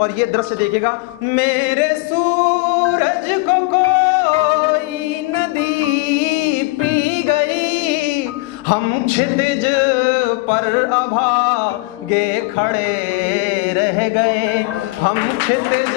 और ये दृश्य देखेगा, मेरे सूरज को कोई नदी पी गई, हम क्षितिज पर अभागे खड़े रह गए, हम क्षितिज।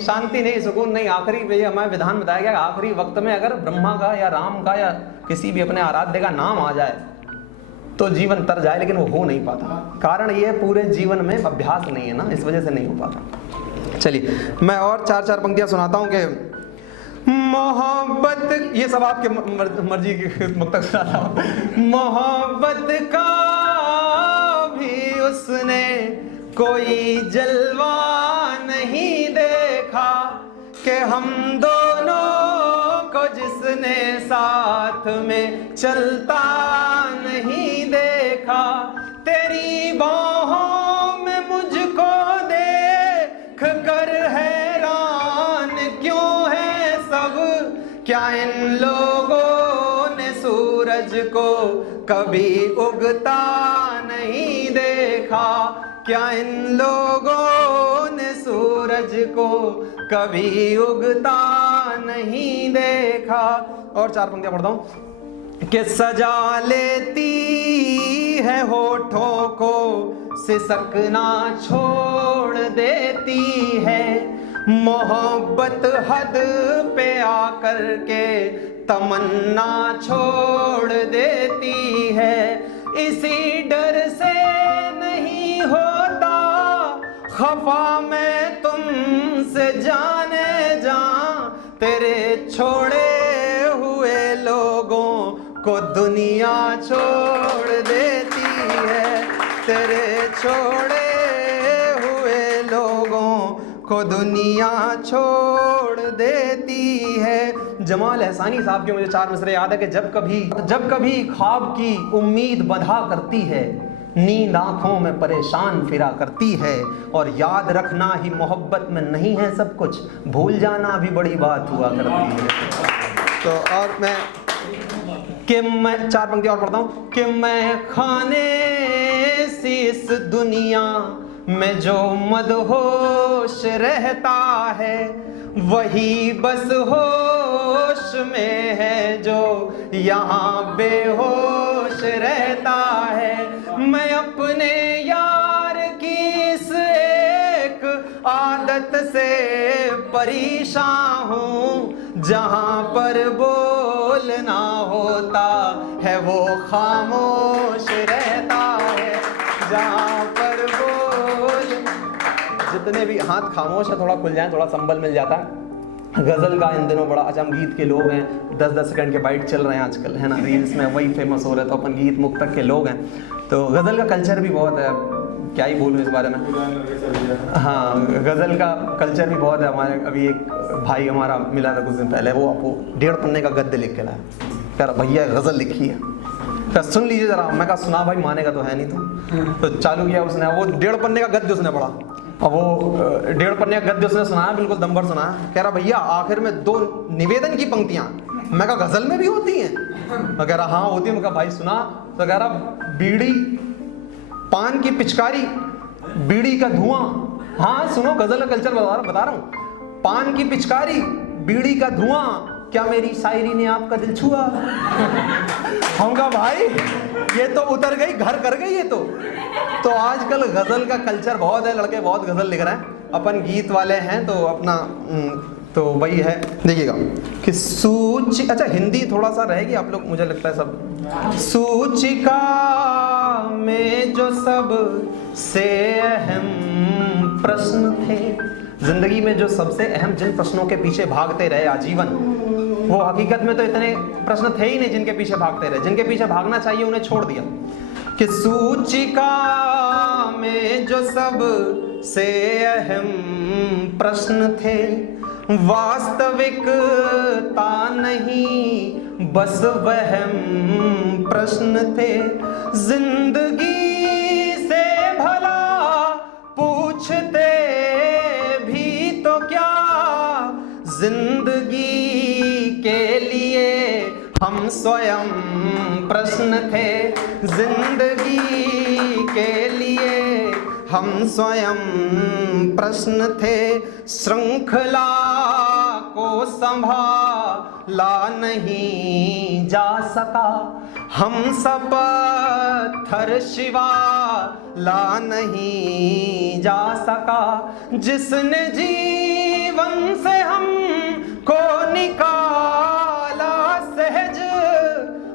शांति नहीं, सुकून नहीं। आखिरी ये हमें विधान बताया गया, आखिरी वक्त में अगर ब्रह्मा का या राम का या किसी भी अपने आराध्य का नाम आ जाए तो जीवन तर जाए, लेकिन वो हो नहीं पाता। कारण ये पूरे जीवन में अभ्यास नहीं है ना, इस वजह से नहीं हो पाता। चलिए मैं और चार पंक्तियां सुनाता हूं कि मोहब्बत, ये सब आपके मर्जी की मुक्तक सुनाता हूं। मोहब्बत का भी उसने कोई जलवा नहीं देखा, कि हम दोनों को जिसने साथ में चलता नहीं देखा, तेरी बाहों में मुझको देख कर हैरान क्यों है सब, क्या इन लोगों ने सूरज को कभी उगता नहीं देखा, क्या इन लोगों ने सूरज को कभी उगता नहीं देखा। और चार पंक्तियां पढ़ता हूं कि सजा लेती है होठों को, सिसकना छोड़ देती है, मोहब्बत हद पे आकर के तमन्ना छोड़ देती है, इसी डर से नहीं होता खफा मैं तुमसे जाने जा, तेरे छोड़े हुए लोगों को दुनिया छोड़ देती है, तेरे छोड़े हुए लोगों को दुनिया छोड़ देती है। जमाल एहसानी साहब के मुझे चार मिसरे याद है कि जब कभी ख्वाब की उम्मीद बंधा करती है, नींद आंखों में परेशान फिरा करती है, और याद रखना ही मोहब्बत में नहीं है सब कुछ, भूल जाना भी बड़ी बात हुआ करती है। तो और मैं चार पंक्ति और पढ़ता हूँ कि मैं खाने सी इस दुनिया में जो मदहोश रहता है, वही बस होश में है जो यहाँ बेहोश रहता है। मैं अपने यार की इस एक आदत से परेशान हूँ, जहाँ पर बोलना होता है वो खामोश रहता है, जहाँ पर जितने भी हाथ खामोश है थोड़ा खुल जाए, थोड़ा संबल मिल जाता है। गज़ल का इन दिनों बड़ा, अच्छा हम गीत के लोग हैं, 10-10 सेकंड के बाइट चल रहे हैं आजकल, है ना, रील्स में वही फेमस हो रहे, तो अपन गीत मुक्तक के लोग हैं, तो गज़ल का कल्चर भी बहुत है, क्या ही बोलूँ इस बारे में। हाँ, गज़ल का कल्चर भी बहुत है। हमारे अभी एक भाई हमारा मिला था कुछ दिन पहले, वो आपको 1.5 पन्ने का गद्य लिख के लाया, कह रहा भैया गज़ल लिखी है, तो सुन लीजिए जरा। मैं कहा सुना भाई, मानेगा तो है नहीं, तो चालू किया उसने, वो 1.5 पन्ने का गद्य उसने पढ़ा, और वो 1.5 पन्ने का गद्य उसने सुनाया, बिल्कुल दमभर सुनाया। कह रहा भैया आखिर में 2 निवेदन की पंक्तियां, मैं कहा गजल में भी होती हैं? मैं कह रहा हाँ होती है। मैं कहा भाई सुना, तो कह रहा बीड़ी, पान की पिचकारी, बीड़ी का धुआं, हाँ सुनो गजल का कल्चर बता रहा हूँ, पान की पिचकारी, बीड़ी का धुआं, क्या मेरी शायरी ने आपका दिल छुआ? हम कहा भाई ये तो उतर गई, घर कर गई ये तो आजकल गजल का कल्चर बहुत है, लड़के बहुत गजल लिख रहे हैं, अपन गीत वाले हैं तो अपना तो वही है। देखिएगा कि सूची, अच्छा हिंदी थोड़ा सा रहेगी आप लोग, मुझे लगता है सब। सूचिका में जो सब से अहम प्रश्न थे, जिंदगी में जो सबसे अहम जिन प्रश्नों के पीछे भागते रहे आजीवन, वो हकीकत में तो इतने प्रश्न थे ही नहीं जिनके पीछे भागते रहे, जिनके पीछे भागना चाहिए उन्हें छोड़ दिया। कि सूचिका में जो सब से अहम प्रश्न थे, वास्तविकता नहीं बस वहम प्रश्न थे, जिंदगी से भला पूछते भी तो क्या, जिंदगी के लिए हम स्वयं प्रश्न थे, जिंदगी के लिए हम स्वयं प्रश्न थे। श्रृंखला को संभाला नहीं जा सका, हम सब पत्थर शिवा ला नहीं जा सका। जिसने जीवन से हम को निकाला सहज,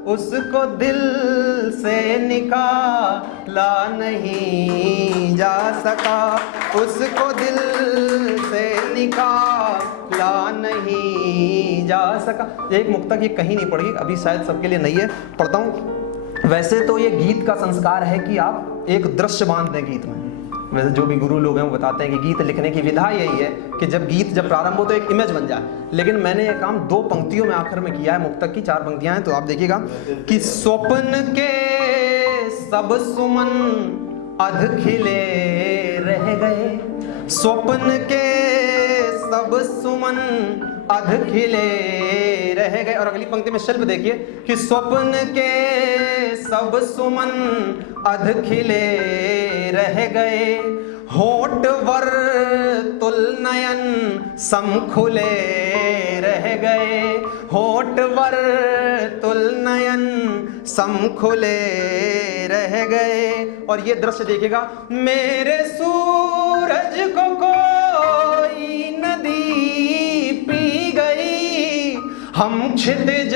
उसको दिल से निकाला नहीं जा सका, उसको दिल से निकाला नहीं जा सका। एक मुक्तक ये कहीं नहीं पढ़ी, अभी शायद सबके लिए नहीं है, पढ़ता हूँ। वैसे तो ये गीत का संस्कार है कि आप एक दृश्य बांध दें गीत में। वैसे जो भी गुरु लोग हैं वो बताते हैं कि गीत लिखने की विधा यही है कि जब गीत जब प्रारंभ हो तो एक इमेज बन जाए। लेकिन मैंने ये काम 2 पंक्तियों में आखिर में किया है। मुक्तक की 4 पंक्तियां हैं, तो आप देखिएगा कि स्वप्न के सब सुमन अध खिले रह गए, स्वप्न के सब सुमन अध खिले रह गए। और अगली पंक्ति में शिल्प देखिए कि स्वप्न के सब सुमन अध खिले रह गए, होठ वर तुल नयन सम खुले रह गए, होठ वर तुल नयन सम खुले रह गए। और ये दृश्य देखिएगा, मेरे सूरज को कोई नदी पी गई, हम क्षितिज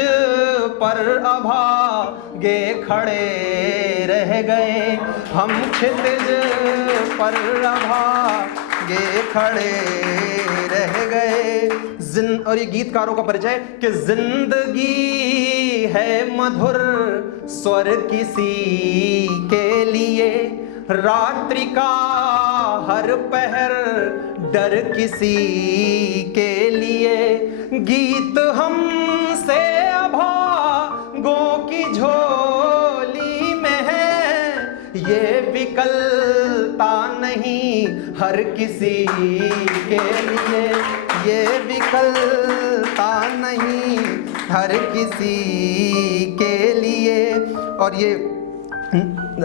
पर अभागे खड़े रह गए, हम क्षितिज पर अभागे खड़े रह गए। और ये गीतकारों का परिचय कि जिंदगी है मधुर स्वर किसी के लिए, रात्रि का हर पहर डर किसी के लिए, गीत हमसे अभागों की झोली में है, ये विकलता नहीं हर किसी के लिए, ये विकलता नहीं हर किसी के लिए। और ये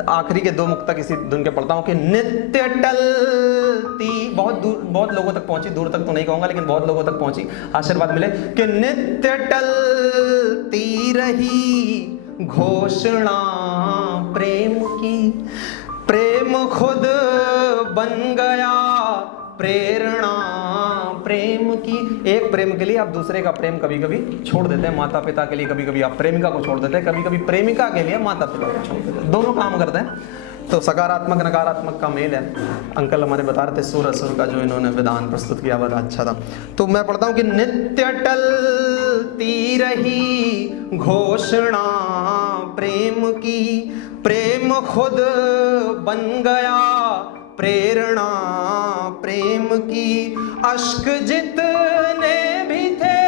आखिरी के 2 मुक्तक इसी धुन के पढ़ता हूँ कि नित्य टलती, बहुत दूर बहुत लोगों तक पहुंची, दूर तक तो नहीं कहूंगा लेकिन बहुत लोगों तक पहुंची, आशीर्वाद मिले कि नित्य टलती रही घोषणा प्रेम की, प्रेम खुद बन गया प्रेरणा प्रेम की। एक प्रेम के लिए आप दूसरे का प्रेम कभी कभी छोड़ देते हैं, माता पिता के लिए कभी कभी आप प्रेमिका को छोड़ देते हैं, कभी कभी प्रेमिका के लिए माता पिता को छोड़ देते हैं, दोनों काम करते हैं। तो सकारात्मक नकारात्मक का मेल है। अंकल हमारे बता रहे थे सुर असुर का जो इन्होंने विधान प्रस्तुत किया बड़ा अच्छा था। तो मैं पढ़ता हूँ कि नित्य टलती रही घोषणा प्रेम की, प्रेम खुद बन गया प्रेरणा प्रेम की। अश्क जितने भी थे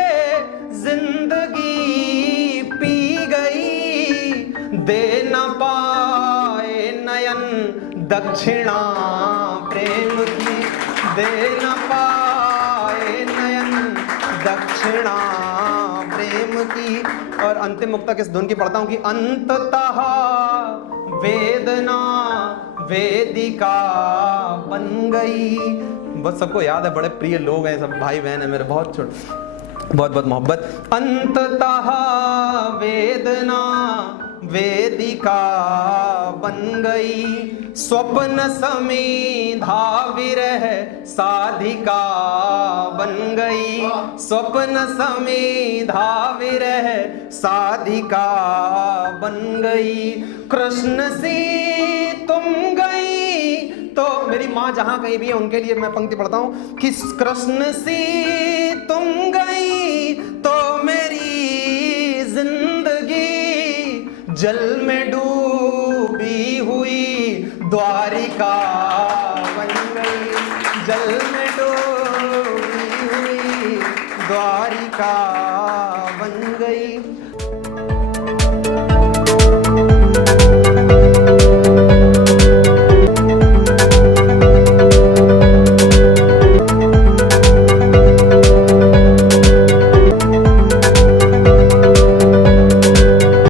जिंदगी पी गई, दे न पाए नयन दक्षिणा प्रेम की, दे न पाए नयन दक्षिणा प्रेम की। और अंतिम मुक्तक इस धुन की पढ़ता हूं कि अंततः वेदना वेदिका बन गई। बस सबको याद है, बड़े प्रिय लोग हैं, सब भाई बहन है मेरे, बहुत छोटे, बहुत बहुत मोहब्बत। अंततः वेदना वेदिका बन गई, स्वप्न समीधा विरह साधिका बन गई, स्वप्न समीधा विरह साधिका बन गई। कृष्ण सी तुम गई तो मेरी माँ जहां कहीं भी है उनके लिए मैं पंक्ति पढ़ता हूं कि कृष्ण सी तुम गई तो मेरी जिंदगी जल में डूबी हुई द्वारिका बन गई, जल में डूबी हुई द्वारिका बन गई।